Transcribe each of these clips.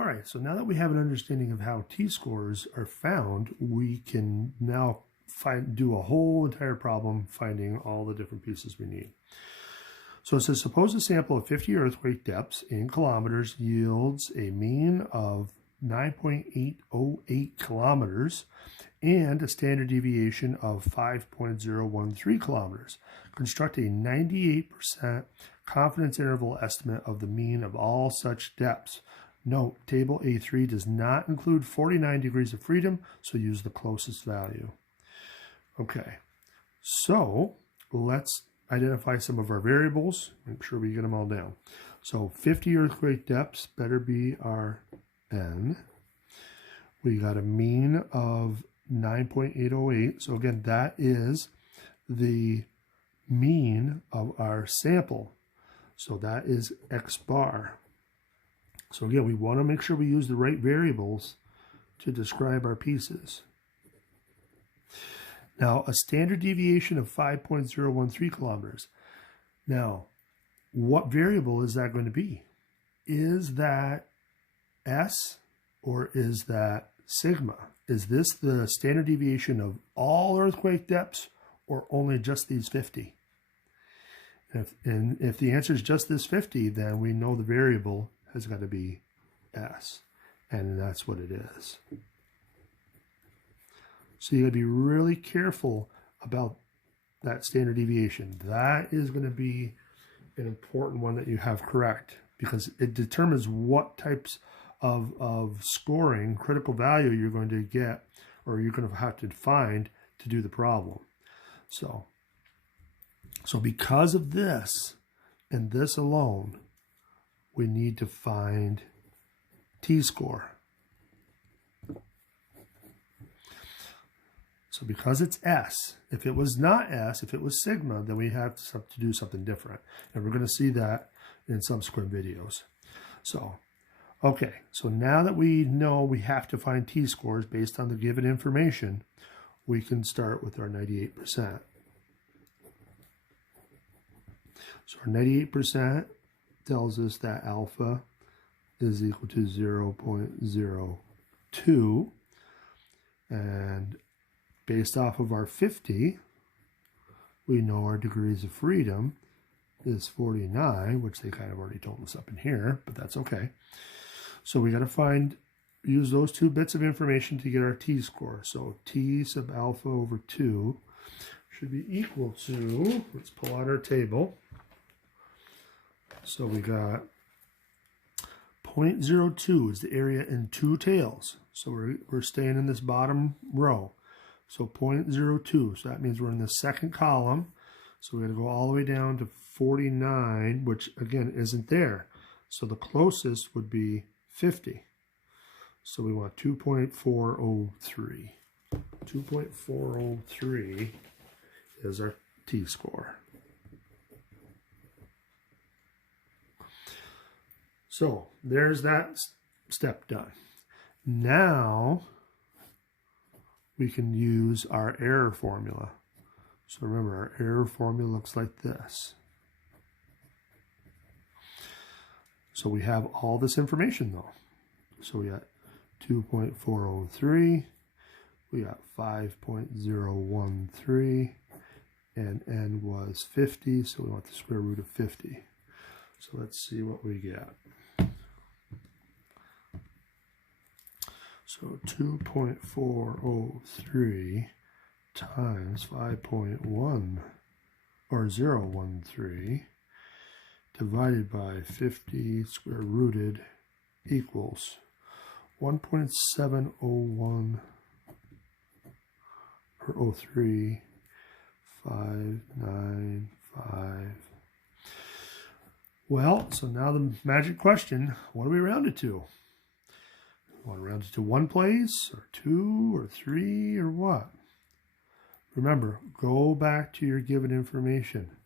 All right, so now that we have an understanding of how t-scores are found, we can now do a whole entire problem finding all the different pieces we need. So it says, suppose a sample of 50 earthquake depths in kilometers yields a mean of 9.808 kilometers and a standard deviation of 5.013 kilometers. Construct a 98% confidence interval estimate of the mean of all such depths. Note, table A3 does not include 49 degrees of freedom, so use the closest value. Okay, so let's identify some of our variables. Make sure we get them all down. So 50 earthquake depths better be our N. We got a mean of 9.808. So again, that is the mean of our sample. So that is X bar. So again, we want to make sure we use the right variables to describe our pieces. Now, a standard deviation of 5.013 kilometers. Now, what variable is that going to be? Is that S or is that sigma? Is this the standard deviation of all earthquake depths or only just these 50? And if the answer is just this 50, then we know the variable has got to be S, and that's what it is. So you got to be really careful about that standard deviation. That is going to be an important one that you have correct, because it determines what types of scoring, critical value you're going to get, or you're going to have to find to do the problem. So because of this and this alone, we need to find t-score. So because it's S, if it was not S, if it was sigma, then we have to do something different. And we're going to see that in subsequent videos. So, okay, so now that we know we have to find t-scores based on the given information, we can start with our 98%. So our 98% tells us that alpha is equal to 0.02, and based off of our 50, we know our degrees of freedom is 49, which they kind of already told us up in here, but that's okay. So we got to use those two bits of information to get our t-score. So t sub alpha over 2 should be equal to, let's pull out our table. So we got 0.02 is the area in two tails. So we're staying in this bottom row. So 0.02, so that means we're in the second column. So we're going to go all the way down to 49, which again isn't there. So the closest would be 50. So we want 2.403. 2.403 is our t-score. So there's that step done. Now we can use our error formula. So remember, our error formula looks like this. So we have all this information though. So we got 2.403, we got 5.013, and n was 50, so we want the square root of 50. So let's see what we get. So 2.403 times 5.1 or 013 divided by 50 square rooted equals 1.701 or 03595. Well, so now the magic question, what do we round it to? Want to round it to one place, or two, or three, or what? Remember, go back to your given information.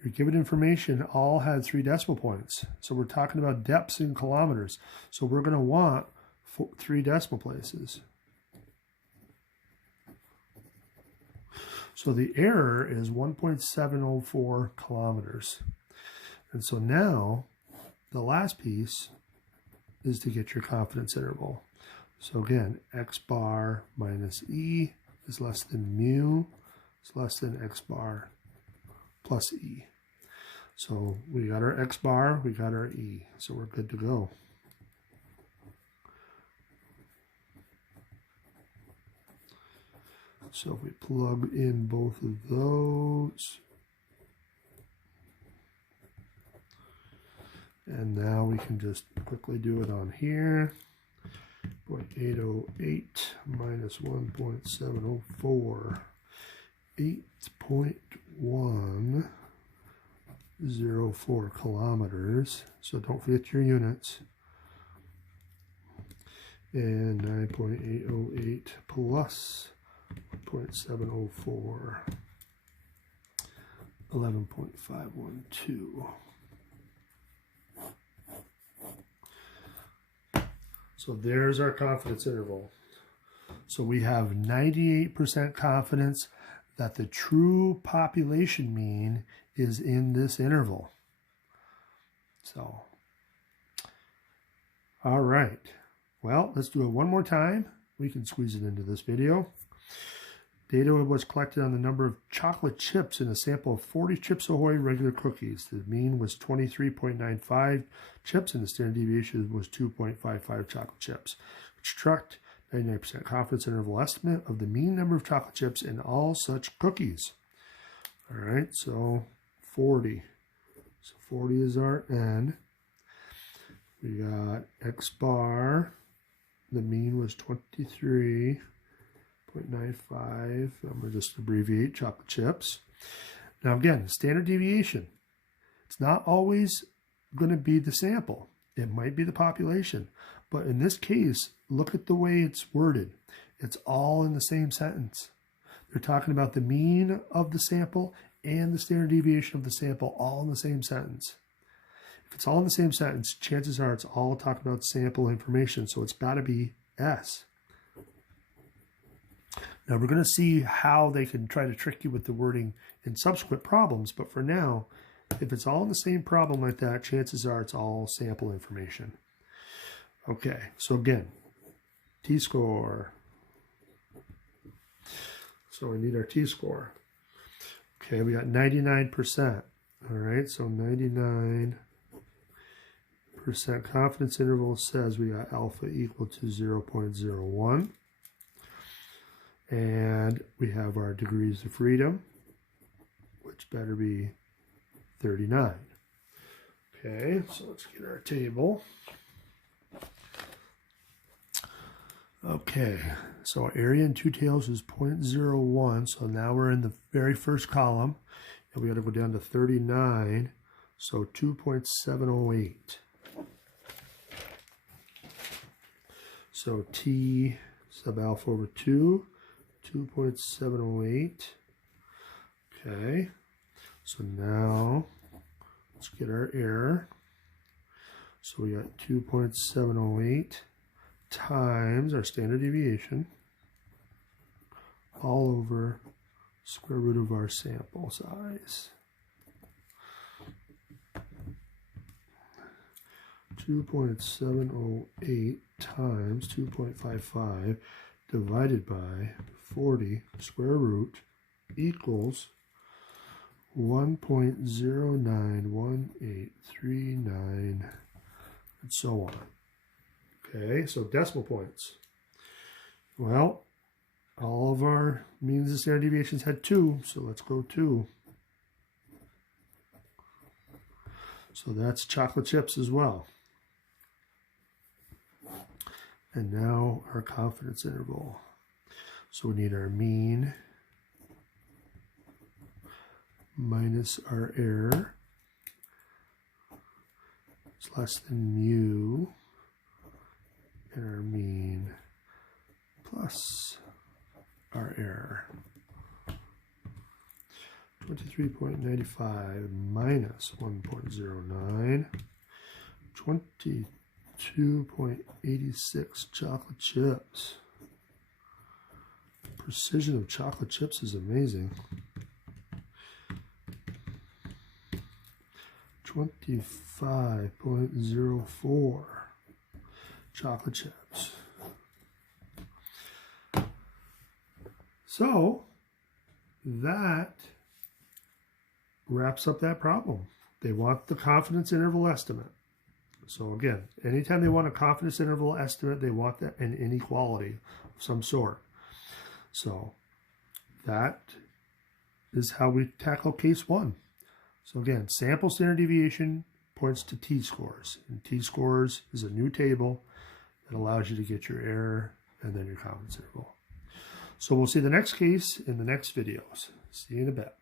Your given information all had 3 decimal points. So we're talking about depths in kilometers. So we're going to want 3 decimal places. So the error is 1.704 kilometers. And so now the last piece is to get your confidence interval. So again, x bar minus e is less than mu is less than x bar plus e. So we got our x bar, we got our e, so we're good to go. So if we plug in both of those, and now we can just quickly do it on here. 0.808 minus 1.704, 8.104 kilometers. So don't forget your units. And 9.808 plus 0.704, 11.512. So there's our confidence interval. So we have 98% confidence that the true population mean is in this interval. So, all right. Well, let's do it one more time. We can squeeze it into this video. Data was collected on the number of chocolate chips in a sample of 40 Chips Ahoy regular cookies. The mean was 23.95 chips and the standard deviation was 2.55 chocolate chips. Construct 99% confidence interval estimate of the mean number of chocolate chips in all such cookies. All right, so 40. So 40 is our n. We got x bar. The mean was 23.95. I'm going to just abbreviate chocolate chips. Now again, standard deviation. It's not always going to be the sample. It might be the population. But in this case, look at the way it's worded. It's all in the same sentence. They're talking about the mean of the sample and the standard deviation of the sample all in the same sentence. If it's all in the same sentence, chances are it's all talking about sample information. So it's got to be S. Now we're going to see how they can try to trick you with the wording in subsequent problems, but for now, if it's all in the same problem like that, chances are it's all sample information. Okay, so again, t-score. So we need our t-score. Okay, we got 99%. All right, so 99% confidence interval says we got alpha equal to 0.01. And we have our degrees of freedom, which better be 39. Okay, so let's get our table. Okay, so our area in two tails is 0.01. So now we're in the very first column. And we got to go down to 39. So 2.708. So T sub alpha over 2. 2.708. Okay, so now let's get our error. So we got 2.708 times our standard deviation all over square root of our sample size. 2.708 times 2.55 divided by 40 square root equals 1.091839 and so on. Okay, so decimal points. Well, all of our means and standard deviations had 2, so let's go 2. So that's chocolate chips as well. And now our confidence interval. So we need our mean minus our error. It's less than mu. And our mean plus our error. 23.95 minus 1.09. 22.86 chocolate chips. Precision of chocolate chips is amazing. 25.04. chocolate chips. So that wraps up that problem. They want the confidence interval estimate. So again, anytime they want a confidence interval estimate, they want that an inequality of some sort. So that is how we tackle case 1. So again, sample standard deviation points to t-scores. And t-scores is a new table that allows you to get your error and then your confidence interval. So we'll see the next case in the next videos. See you in a bit.